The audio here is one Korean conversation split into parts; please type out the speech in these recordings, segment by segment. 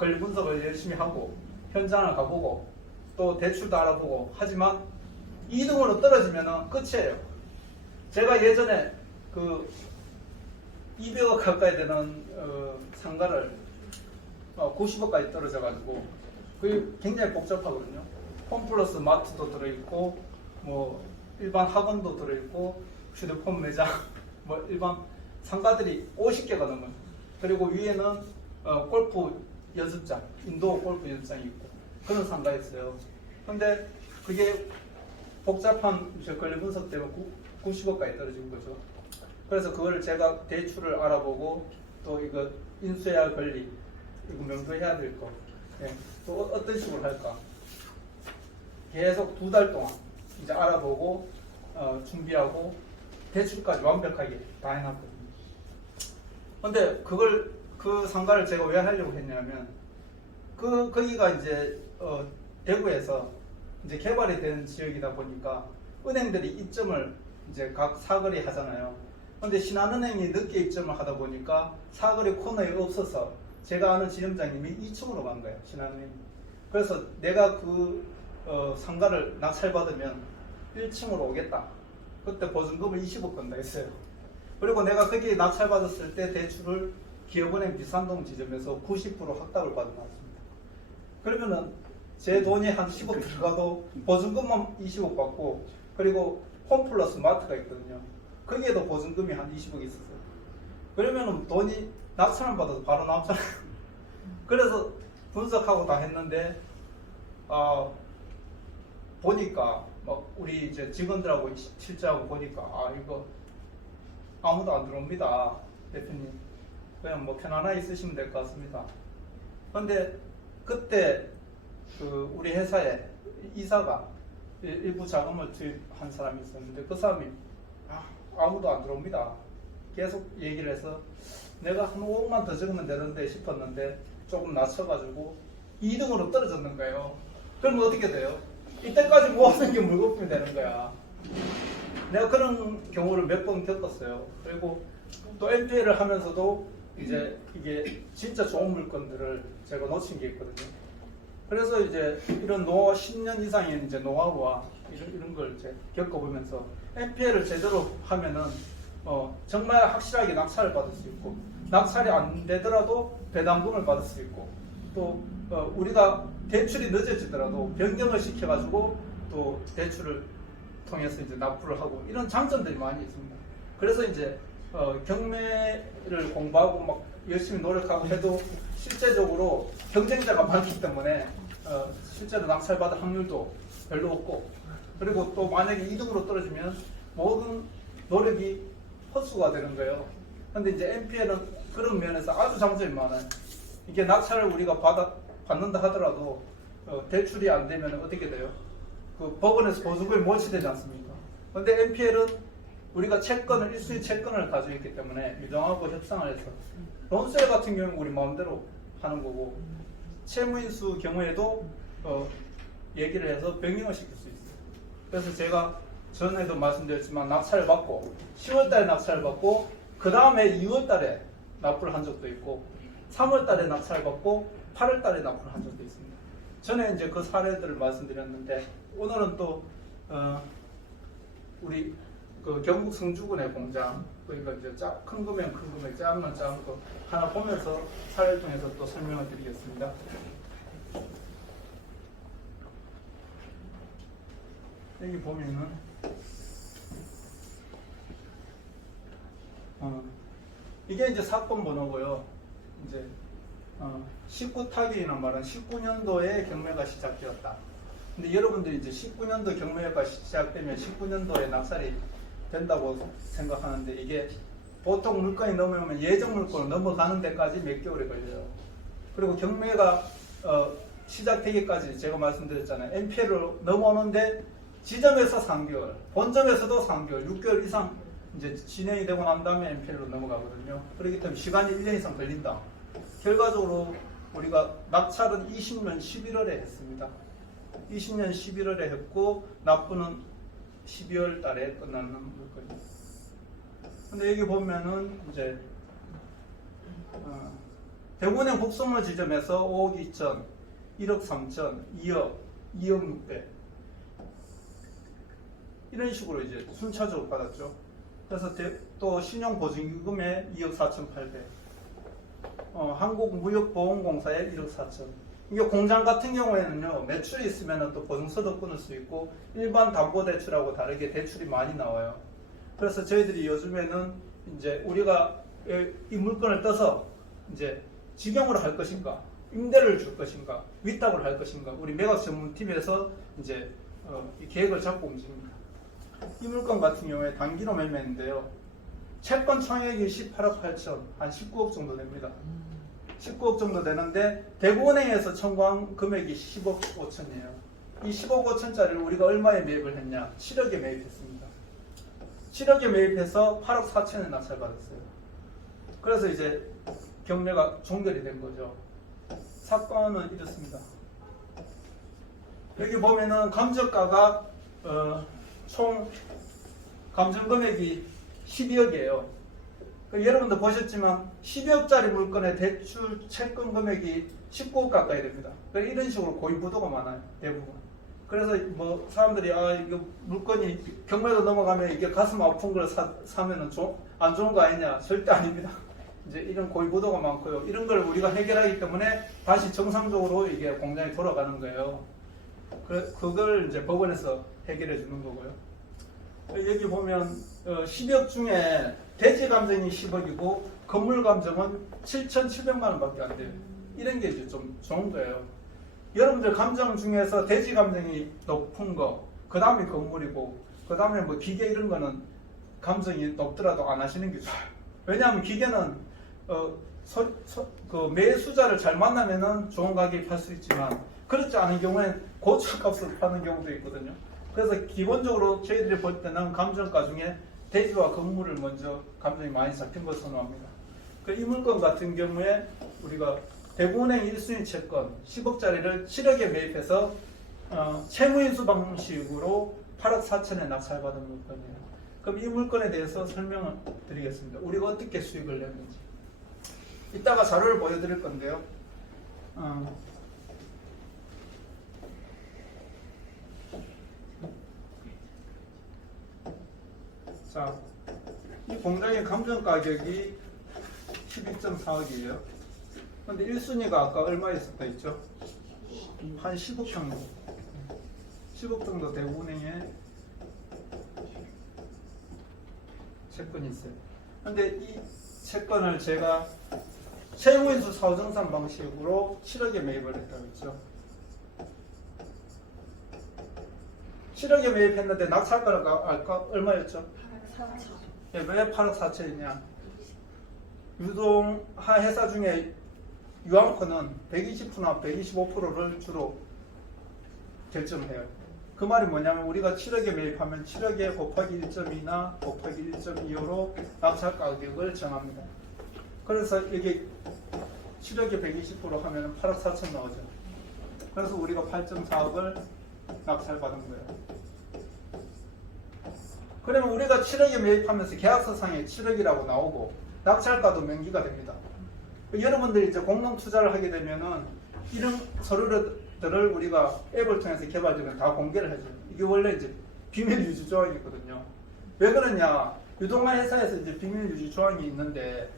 권리 분석을 열심히 하고 현장을 가보고 또 대출도 알아보고 하지만 2등으로 떨어지면 끝이에요. 제가 예전에 그 200억 가까이 되는 상가를 90억까지 떨어져가지고 그게 굉장히 복잡하거든요. 홈플러스 마트도 들어있고 뭐 일반 학원도 들어있고 휴대폰 매장 뭐 일반 상가들이 50개가 넘어요. 그리고 위에는 골프 연습장, 인도어 골프 연습장이 있고 그런 상가였어요. 근데 그게 복잡한 권리 분석 때문에 90억까지 떨어진 거죠. 그래서 그걸 제가 대출을 알아보고 또 이거 인수해야 할 권리 이거 명도해야 될 거, 예. 또 어떤 식으로 할까 계속 2달 동안 이제 알아보고 준비하고 대출까지 완벽하게 다 해놨거든요. 근데 그 상가를 제가 왜 하려고 했냐면 거기가 이제 대구에서 이제 개발이 된 지역이다 보니까 은행들이 입점을 이제 각 사거리 하잖아요. 근데 신한은행이 늦게 입점을 하다 보니까 사거리 코너에 없어서 제가 아는 지점장님이 2층으로 간 거예요. 신한은행이. 그래서 내가 그 상가를 낙찰받으면 1층으로 오겠다. 그때 보증금을 20억 건다 했어요. 그리고 내가 거기에 낙찰받았을 때 대출을 기업은행 비산동 지점에서 90% 확답을 받아놨습니다. 그러면은 제 돈이 한 10억 들어가도 보증금만 20억 받고 그리고 홈플러스 마트가 있거든요. 거기에도 보증금이 한 20억 있었어요. 그러면은 돈이 낙찰을 받아서 바로 나왔잖아요. 그래서 분석하고 다 했는데 보니까 우리 이제 직원들하고 실제하고 보니까 이거 아무도 안 들어옵니다. 대표님 그냥 뭐 편안하게 있으시면 될 것 같습니다. 그런데 그때 그 우리 회사에 이사가 일부 자금을 투입한 사람이 있었는데 그 사람이 아무도 안 들어옵니다. 계속 얘기를 해서 내가 한 5억만 더 적으면 되는데 싶었는데 조금 낮춰가지고 2등으로 떨어졌는 거예요. 그러면 어떻게 돼요? 이때까지 모아둔 게 물거품이 되는 거야. 내가 그런 경우를 몇 번 겪었어요. 그리고 또 NPL을 하면서도 이제 이게 진짜 좋은 물건들을 제가 놓친 게 있거든요. 그래서 이제 이런 10년 이상의 이제 노하우와 이런 걸 이제 겪어보면서 NPL을 제대로 하면은 정말 확실하게 낙찰을 받을 수 있고 낙찰이 안 되더라도 배당금을 받을 수 있고 또 우리가 대출이 늦어지더라도 변경을 시켜가지고 또 대출을 통해서 이제 납부를 하고 이런 장점들이 많이 있습니다. 그래서 이제 경매를 공부하고 막 열심히 노력하고 해도 실제적으로 경쟁자가 많기 때문에 실제로 낙찰받을 확률도 별로 없고 그리고 또 만약에 2등으로 떨어지면 모든 노력이 헛수가 되는 거예요. 근데 이제 NPL은 그런 면에서 아주 장점이 많아요. 이게 낙찰을 우리가 받는다 하더라도 대출이 안 되면 어떻게 돼요? 그 법원에서 보증금이 몰치되지 않습니까? 근데 NPL은 우리가 채권을 1수위 채권을 가지고 있기 때문에 유동하고 협상을 해서 론세일 같은 경우는 우리 마음대로 하는 거고 채무인수 경우에도 얘기를 해서 변경을 시킬 수 있어요. 그래서 제가 전에도 말씀드렸지만 낙찰을 받고 10월달에 낙찰을 받고 그 다음에 2월달에 납부를 한 적도 있고 3월달에 낙찰을 받고 8월달에 납부를 한 적도 있습니다. 전에 이제 그 사례들을 말씀드렸는데 오늘은 또 우리 그 경북 성주군의 공장 그러니까 이제 큰 거면 큰 거면 작은 건 작은 거 하나 보면서 사례를 통해서 또 설명을 드리겠습니다. 여기 보면은 이게 이제 사건 번호고요. 이제 19타기라는 말은 19년도에 경매가 시작되었다. 근데 여러분들이 이제 19년도 경매가 시작되면 19년도에 낙찰이 된다고 생각하는데 이게 보통 물건이 넘어오면 예정 물건을 넘어가는 데까지 몇 개월이 걸려요. 그리고 경매가 시작되기까지 제가 말씀드렸잖아요. NPL로 넘어오는데 지점에서 3개월, 본점에서도 3개월, 6개월 이상 이제 진행이 되고 난 다음에 NPL로 넘어가거든요. 그렇기 때문에 시간이 1년 이상 걸린다. 결과적으로 우리가 낙찰은 20년 11월에 했습니다. 20년 11월에 했고 납부는 12월 달에 끝나는 물건이에요. 근데 여기 보면은 이제 대구은행 북송로 지점에서 5억 2천, 1억 3천, 2억, 2억 6백 이런 식으로 이제 순차적으로 받았죠. 그래서 또 신용보증기금에 2억 4,800, 한국무역보험공사에 1억 4천. 이게 공장 같은 경우에는요, 매출이 있으면 또 보증서도 끊을 수 있고 일반 담보대출하고 다르게 대출이 많이 나와요. 그래서 저희들이 요즘에는 이제 우리가 이 물건을 떠서 이제 직영으로 할 것인가, 임대를 줄 것인가, 위탁을 할 것인가, 우리 매각 전문팀에서 이제 이 계획을 잡고 움직입니다. 이 물건 같은 경우에 단기로 매매인데요. 채권 총액이 18억 8천, 한 19억 정도 됩니다. 19억 정도 되는데 대구은행에서 청구한 금액이 10억 5천이에요. 이 10억 5천짜리를 우리가 얼마에 매입을 했냐? 7억에 매입했습니다. 7억에 매입해서 8억 4천에 낙찰받았어요. 그래서 이제 경매가 종결이 된 거죠. 사건은 이렇습니다. 여기 보면은 감정가가 총 감정금액이 12억이에요. 여러분도 보셨지만 12억짜리 물건의 대출 채권 금액이 19억 가까이 됩니다. 이런 식으로 고위부도가 많아요. 대부분. 그래서 뭐 사람들이 이거 물건이 경매로 넘어가면 이게 가슴 아픈 걸 사면은 안 좋은 거 아니냐? 절대 아닙니다. 이제 이런 고위부도가 많고요. 이런 걸 우리가 해결하기 때문에 다시 정상적으로 이게 공장에 돌아가는 거예요. 그걸 이제 법원에서 해결해 주는 거고요. 여기 보면 10억 중에 대지 감정이 10억이고 건물 감정은 7,700만 원밖에 안 돼요. 이런 게 이제 좀 좋은 거예요. 여러분들 감정 중에서 대지 감정이 높은 거, 그 다음에 건물이고, 그 다음에 뭐 기계 이런 거는 감정이 높더라도 안 하시는 게 좋아요. 왜냐하면 기계는 그 매수자를 잘 만나면은 좋은 가격에 팔 수 있지만 그렇지 않은 경우엔 고철값으로 파는 경우도 있거든요. 그래서 기본적으로 저희들이 볼 때는 감정가 중에 대지와 건물을 먼저 감정이 많이 잡힌 것을 선호합니다. 이 물건 같은 경우에 우리가 대구은행 1순위 채권 10억짜리를 7억에 매입해서 채무인수 방식으로 8억 4천에 낙찰받은 물건이에요. 그럼 이 물건에 대해서 설명을 드리겠습니다. 우리가 어떻게 수익을 냈는지. 이따가 자료를 보여드릴 건데요. 자, 이 공장의 감정 가격이 12.4억이에요. 근데 1순위가 아까 얼마 있었다 했죠? 한 10억 정도. 10억 정도 대구은행에 채권이 있어요. 근데 이 채권을 제가 채무인수 사후정산 방식으로 7억에 매입을 했다고 했죠. 7억에 매입했는데 낙찰가가 아까 얼마였죠? 8억 4천. 왜 8억 4천이냐? 유동화 회사 중에 유한코는 120%나 125%를 주로 결정해요. 그 말이 뭐냐면 우리가 7억에 매입하면 7억에 곱하기 1.2나 곱하기 1.25로 낙찰 가격을 정합니다. 그래서 이게 7억에 120% 하면 8억 4천 나오죠. 그래서 우리가 8.4억을 낙찰받은 거예요. 그러면 우리가 7억에 매입하면서 계약서상에 7억이라고 나오고 낙찰가도 명기가 됩니다. 여러분들이 이제 공동 투자를 하게 되면은 이런 서류들을 우리가 앱을 통해서 개발되면 다 공개를 해줘요. 이게 원래 이제 비밀 유지 조항이 있거든요. 왜 그러냐? 유동화 회사에서 이제 비밀 유지 조항이 있는데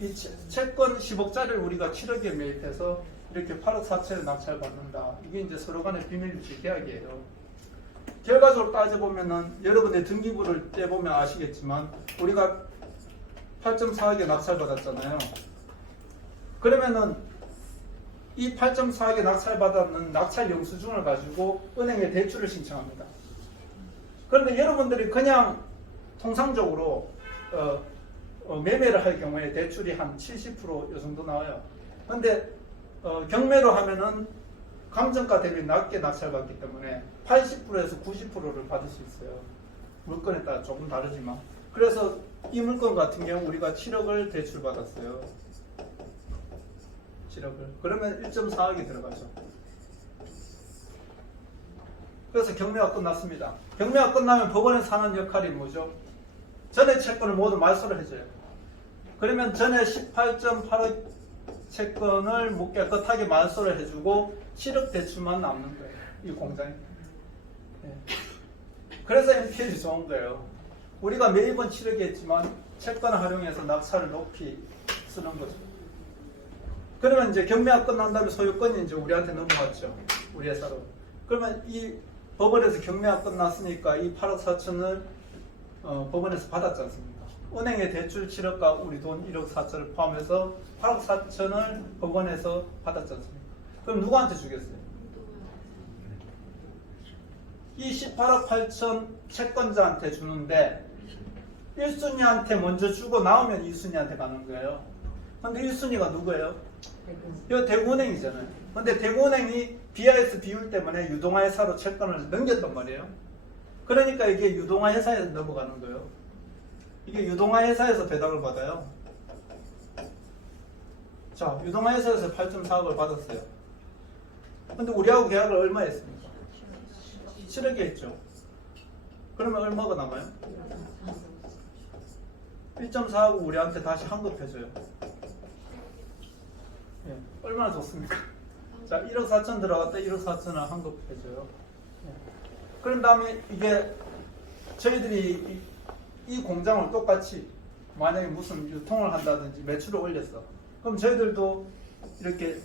이 채권 10억짜리를 우리가 7억에 매입해서 이렇게 8억 4천에 낙찰받는다. 이게 이제 서로 간의 비밀 유지 계약이에요. 결과적으로 따져보면은 여러분의 등기부를 떼보면 아시겠지만 우리가 8.4억에 낙찰받았잖아요. 그러면은 이 8.4억에 낙찰받았는 낙찰 영수증을 가지고 은행에 대출을 신청합니다. 그런데 여러분들이 그냥 통상적으로 매매를 할 경우에 대출이 한 70% 이 정도 나와요. 근데 경매로 하면은 감정가 대비 낮게 낙찰받기 때문에 80%에서 90%를 받을 수 있어요. 물건에 따라 조금 다르지만. 그래서 이 물건 같은 경우 우리가 7억을 대출받았어요. 7억을. 그러면 1.4억이 들어가죠. 그래서 경매가 끝났습니다. 경매가 끝나면 법원에서 하는 역할이 뭐죠? 전에 채권을 모두 말소를 해줘요. 그러면 전에 18.8억 채권을 뭐 깨끗하게 말소를 해주고 실업 대출만 남는 거예요. 이 공장이. 예. 그래서 NPL이 좋은 거예요. 우리가 매번 치르게 했지만 채권을 활용해서 낙찰을 높이 쓰는 거죠. 그러면 이제 경매가 끝난 다음에 소유권이 이제 우리한테 넘어갔죠. 우리 회사로. 그러면 이 법원에서 경매가 끝났으니까 이 8억 4천을 법원에서 받았지 않습니까? 은행의 대출 7억과 우리 돈 1억 4천을 포함해서 8억 4천을 법원에서 받았지 않습니까? 그럼 누구한테 주겠어요? 이 18억 8천 채권자한테 주는데 1순위한테 먼저 주고 나오면 2순위한테 가는 거예요. 근데 1순위가 누구예요? 이거 대구은행이잖아요. 근데 대구은행이 BIS 비율 때문에 유동화 회사로 채권을 넘겼단 말이에요. 그러니까 이게 유동화 회사에 넘어가는 거예요. 이게 유동화 회사에서 배당을 받아요. 자, 유동화 회사에서 8.4억을 받았어요. 근데 우리하고 계약을 얼마 했습니까? 7억에 했죠. 그러면 얼마가 남아요? 1.4억 우리한테 다시 환급해줘요. 예, 얼마나 좋습니까? 자, 1억 4천 들어갔다 1억 4천을 환급해줘요. 예. 그런 다음에 이게 저희들이 이 공장을 똑같이 만약에 무슨 유통을 한다든지 매출을 올렸어. 그럼 저희들도 이렇게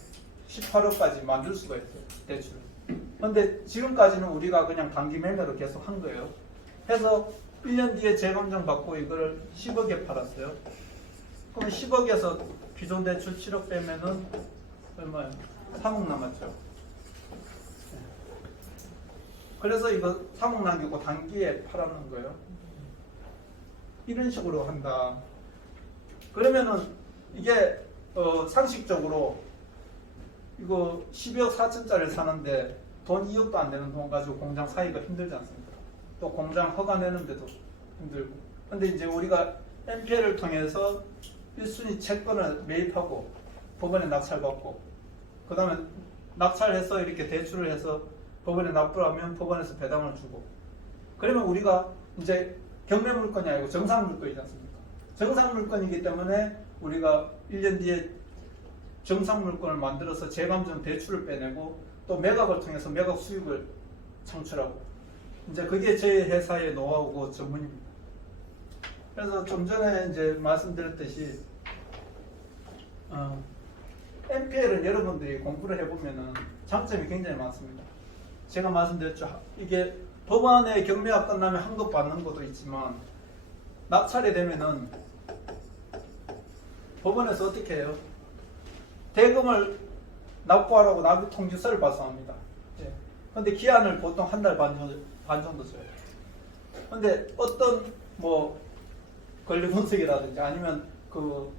18억까지 만들 수가 있어요. 대출을. 근데 지금까지는 우리가 그냥 단기 매매로 계속 한 거예요. 해서 1년 뒤에 재검증 받고 이거를 10억에 팔았어요. 그럼 10억에서 기존 대출 7억 빼면은 얼마예요? 3억 남았죠. 그래서 이거 3억 남기고 단기에 팔았는 거예요. 이런 식으로 한다. 그러면은 이게 상식적으로 이거 12억 4천짜리를 사는데 돈 2억도 안 되는 돈 가지고 공장 사기가 힘들지 않습니까? 또 공장 허가 내는데도 힘들고. 근데 이제 우리가 NPL을 통해서 1순위 채권을 매입하고 법원에 낙찰받고 그 다음에 낙찰해서 이렇게 대출을 해서 법원에 납부하면 법원에서 배당을 주고 그러면 우리가 이제 경매 물건이 아니고 정상 물건이지 않습니까? 정상 물건이기 때문에 우리가 1년 뒤에 정상 물건을 만들어서 재감정 대출을 빼내고 또 매각을 통해서 매각 수익을 창출하고 이제 그게 제 회사의 노하우고 전문입니다. 그래서 좀 전에 이제 말씀드렸듯이 NPL은 여러분들이 공부를 해보면은 장점이 굉장히 많습니다. 제가 말씀드렸죠. 이게 법원의 경매가 끝나면 환급 받는 것도 있지만 낙찰이 되면은 법원에서 어떻게 해요? 대금을 납부하라고 납부 통지서를 발송합니다. 그런데 기한을 보통 한 달 반 정도 줘요. 근데 어떤 뭐 권리 분석이라든지 아니면 그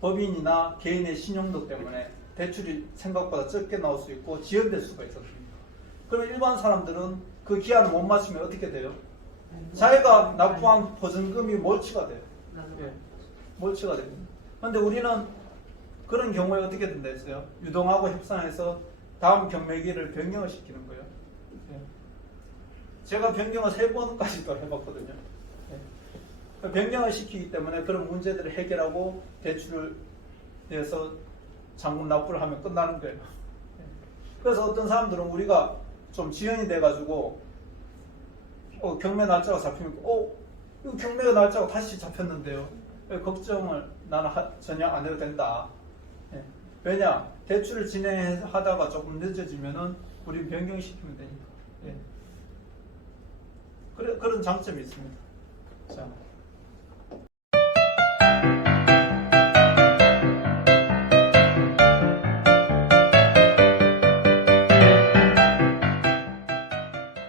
법인이나 개인의 신용도 때문에 대출이 생각보다 적게 나올 수 있고 지연될 수가 있었습니다. 그럼 일반 사람들은 그 기한을 못 맞추면 어떻게 돼요? 자기가 납부한 보증금이 몰치가 돼요. 예, 몰치가 됩니다. 그런데 우리는 그런 경우에 어떻게 된다 했어요? 유동하고 협상해서 다음 경매기를 변경을 시키는 거예요. 예. 제가 변경을 3번까지도 해봤거든요. 예. 변경을 시키기 때문에 그런 문제들을 해결하고 대출을 해서 잔금 납부를 하면 끝나는 거예요. 예. 그래서 어떤 사람들은 우리가 좀 지연이 돼가지고 경매 날짜가 잡히면 이거 경매가 날짜가 다시 잡혔는데요. 걱정을 나는 전혀 안 해도 된다. 예. 왜냐? 대출을 진행하다가 조금 늦어지면은 우리 변경시키면 되니까. 예. 그런 장점이 있습니다.